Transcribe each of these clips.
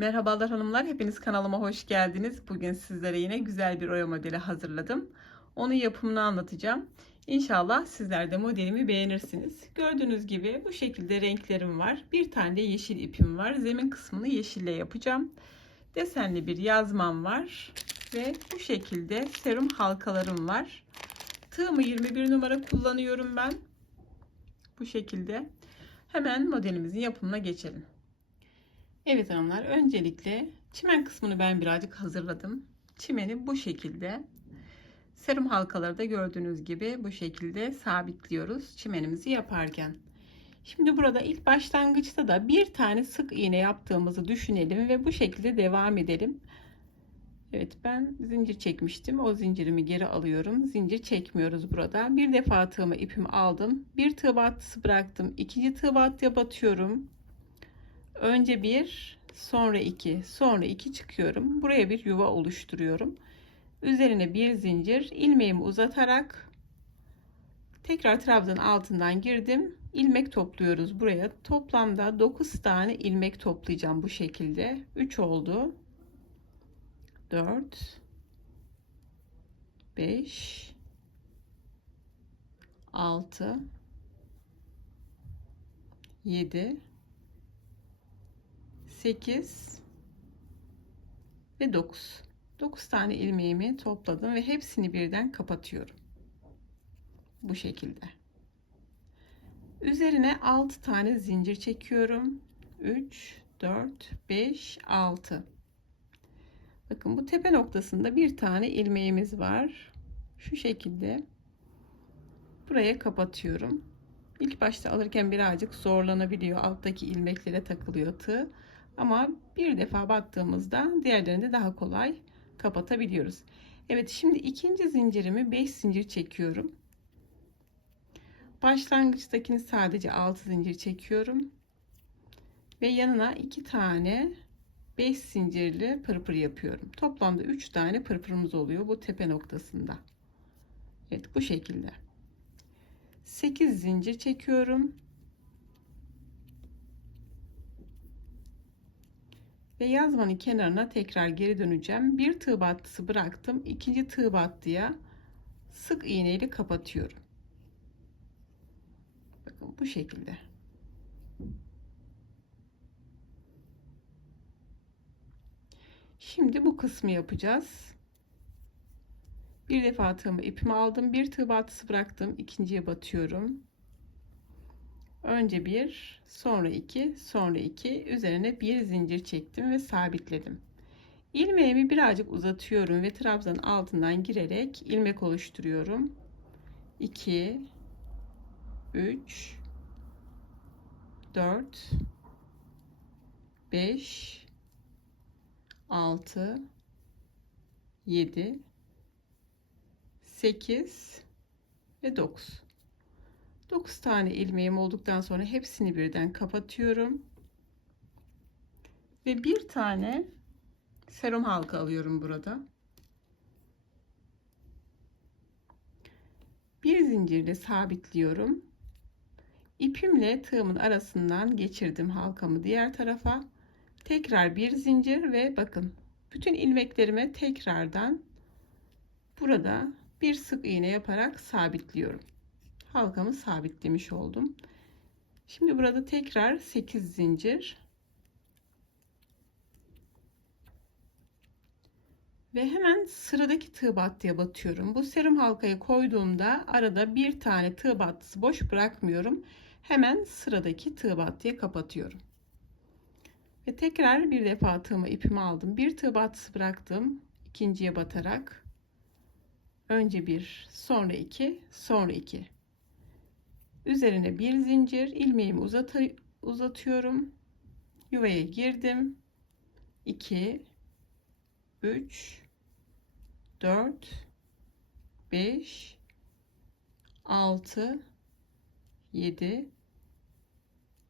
Merhabalar hanımlar, hepiniz kanalıma hoş geldiniz. Bugün sizlere yine güzel bir oya modeli hazırladım. Onun yapımını anlatacağım. İnşallah sizler de modelimi beğenirsiniz. Gördüğünüz gibi bu şekilde renklerim var. Bir tane de yeşil ipim var. Zemin kısmını yeşille yapacağım. Desenli bir yazmam var. Ve bu şekilde serum halkalarım var. Tığımı 21 numara kullanıyorum ben. Bu şekilde. Hemen modelimizin yapımına geçelim. Evet hanımlar öncelikle çimen kısmını ben birazcık hazırladım. Çimeni bu şekilde serum halkaları da gördüğünüz gibi bu şekilde sabitliyoruz çimenimizi yaparken. Şimdi burada ilk başlangıçta da bir tane sık iğne yaptığımızı düşünelim ve bu şekilde devam edelim. Evet ben zincir çekmiştim. O zincirimi geri alıyorum. Zincir çekmiyoruz burada. Bir defa tığımı ipimi aldım. Bir tığ battısı bıraktım. İkinci tığ battıya batıyorum. Önce bir, sonra iki, sonra iki çıkıyorum. Buraya bir yuva oluşturuyorum. Üzerine bir zincir, ilmeğimi uzatarak tekrar trabzanın altından girdim. İlmek topluyoruz buraya. Toplamda 9 tane ilmek toplayacağım bu şekilde. 3 oldu. 4 5 6 7 8 ve 9 9 tane ilmeğimi topladım ve hepsini birden kapatıyorum. Bu şekilde. Üzerine 6 tane zincir çekiyorum. 3 4 5 6 bakın bu tepe noktasında bir tane ilmeğimiz var. Şu şekilde buraya kapatıyorum. İlk başta alırken birazcık zorlanabiliyor. Alttaki ilmeklere takılıyor tığ ama bir defa battığımızda diğerlerini de daha kolay kapatabiliyoruz. Evet şimdi ikinci zincirimi 5 zincir çekiyorum. Başlangıçtakini sadece 6 zincir çekiyorum. Ve yanına 2 tane 5 zincirli pırpır yapıyorum. Toplamda 3 tane pırpırımız oluyor bu tepe noktasında. Evet bu şekilde. 8 zincir çekiyorum. Ve yazmanın kenarına tekrar geri döneceğim. Bir tığ battısı bıraktım. İkinci tığ battıya sık iğne ile kapatıyorum. Bakın bu şekilde. Şimdi bu kısmı yapacağız. Bir defa tığımı ipimi aldım. Bir tığ batısı bıraktım. ikinciye batıyorum. Önce bir, sonra iki, sonra iki. Üzerine bir zincir çektim ve sabitledim. İlmeğimi birazcık uzatıyorum ve trabzanın altından girerek ilmek oluşturuyorum. 2 3 4 5 6 7 8 ve 9 9 tane ilmeğim olduktan sonra hepsini birden kapatıyorum. Ve bir tane serum halka alıyorum burada. Bir zincirle sabitliyorum. İpimle tığımın arasından geçirdim halkamı diğer tarafa. Tekrar bir zincir ve bakın bütün ilmeklerime tekrardan burada bir sık iğne yaparak sabitliyorum. Halkamı sabitlemiş oldum. Şimdi burada tekrar 8 zincir ve hemen sıradaki tığ battıya batıyorum. Bu serum halkayı koyduğumda arada bir tane tığ battısı boş bırakmıyorum. Hemen sıradaki tığ battıya kapatıyorum. Ve tekrar bir defa tığımı ipimi aldım. Bir tığ battısı bıraktım. ikinciye batarak önce bir sonra iki sonra iki üzerine bir zincir ilmeğimi uzat uzatıyorum. Yuvaya girdim. 2 3 4 5 6 7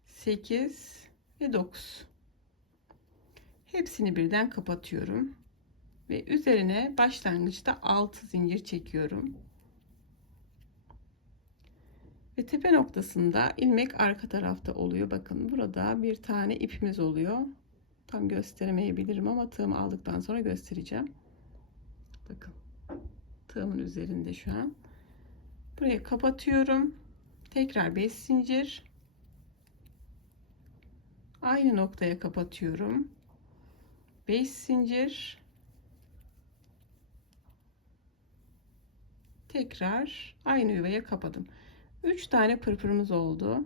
8 ve 9 hepsini birden kapatıyorum ve üzerine başlangıçta 6 zincir çekiyorum. Ve tepe noktasında ilmek arka tarafta oluyor. Bakın burada bir tane ipimiz oluyor. Tam gösteremeyebilirim ama tığımı aldıktan sonra göstereceğim. Bakın. Tığımın üzerinde şu an. Buraya kapatıyorum. Tekrar 5 zincir. Aynı noktaya kapatıyorum. 5 zincir. Tekrar aynı yuvaya kapadım. 3 tane pırpırımız oldu.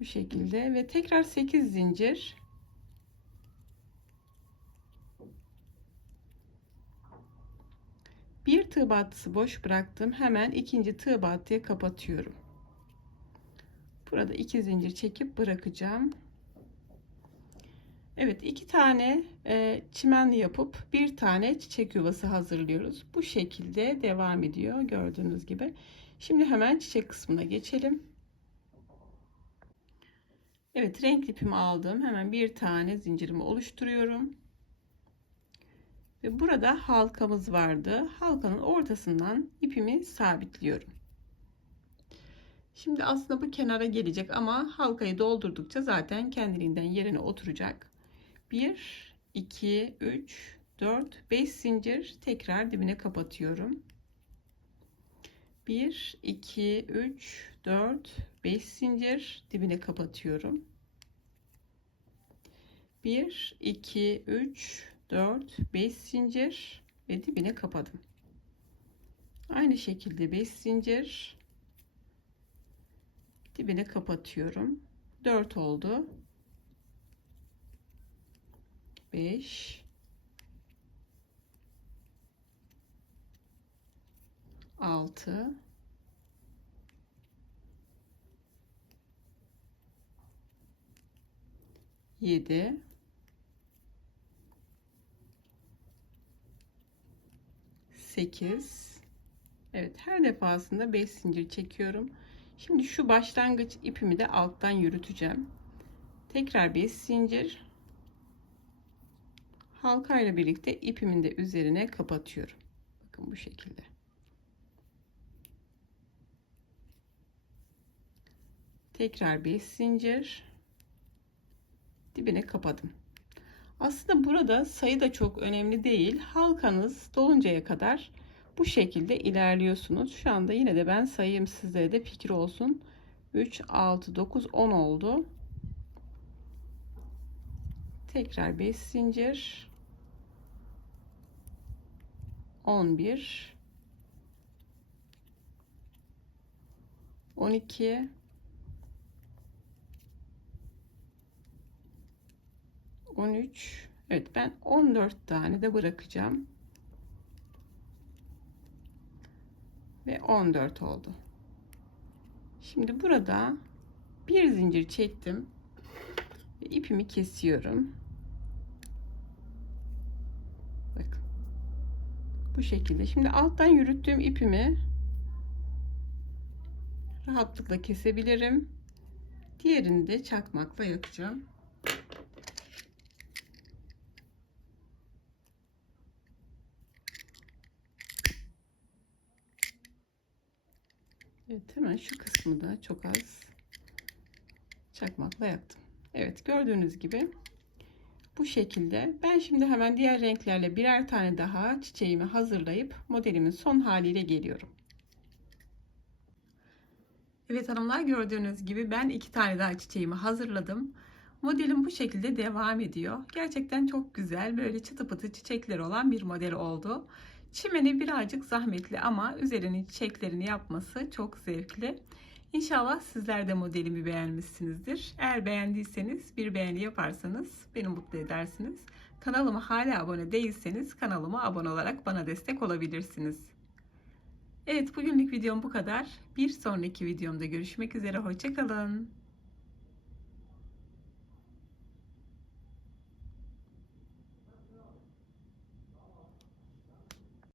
Bu şekilde ve tekrar 8 zincir. Bir tığ battısı boş bıraktım. Hemen ikinci tığ battıya kapatıyorum. Burada iki zincir çekip bırakacağım. Evet iki tane e, çimenli yapıp bir tane çiçek yuvası hazırlıyoruz. Bu şekilde devam ediyor gördüğünüz gibi. Şimdi hemen çiçek kısmına geçelim. Evet renk ipimi aldım. Hemen bir tane zincirimi oluşturuyorum. Ve burada halkamız vardı. Halkanın ortasından ipimi sabitliyorum. Şimdi aslında bu kenara gelecek ama halkayı doldurdukça zaten kendiliğinden yerine oturacak. 1, 2, 3, 4, 5 zincir tekrar dibine kapatıyorum. 1, 2, 3, 4, 5 zincir dibine kapatıyorum. 1, 2, 3, 4, 5 zincir ve dibine kapadım. Aynı şekilde 5 zincir dibine kapatıyorum. 4 oldu. 5 6 7 8 Evet her defasında 5 zincir çekiyorum. Şimdi şu başlangıç ipimi de alttan yürüteceğim. Tekrar 5 zincir halka ile birlikte ipimin de üzerine kapatıyorum. Bakın bu şekilde. Tekrar 5 zincir dibine kapadım. Aslında burada sayı da çok önemli değil. Halkanız doluncaya kadar bu şekilde ilerliyorsunuz. Şu anda yine de ben sayayım sizlere de fikir olsun. 3, 6, 9, 10 oldu. Tekrar 5 zincir. 11 12 13 Evet ben 14 tane de bırakacağım. Ve 14 oldu. Şimdi burada bir zincir çektim. Ve ipimi kesiyorum. Bakın. Bu şekilde. Şimdi alttan yürüttüğüm ipimi rahatlıkla kesebilirim. Diğerini de çakmakla yakacağım. Evet hemen şu kısmı da çok az çakmakla yaktım. Evet gördüğünüz gibi bu şekilde. Ben şimdi hemen diğer renklerle birer tane daha çiçeğimi hazırlayıp modelimin son haliyle geliyorum. Evet hanımlar gördüğünüz gibi ben iki tane daha çiçeğimi hazırladım. Modelim bu şekilde devam ediyor. Gerçekten çok güzel böyle çıtı pıtı çiçekler olan bir model oldu. Çimeni birazcık zahmetli ama üzerinin çiçeklerini yapması çok zevkli. İnşallah sizler de modelimi beğenmişsinizdir. Eğer beğendiyseniz bir beğeni yaparsanız beni mutlu edersiniz. Kanalıma hala abone değilseniz kanalıma abone olarak bana destek olabilirsiniz. Evet bugünlük videom bu kadar. Bir sonraki videomda görüşmek üzere. Hoşçakalın.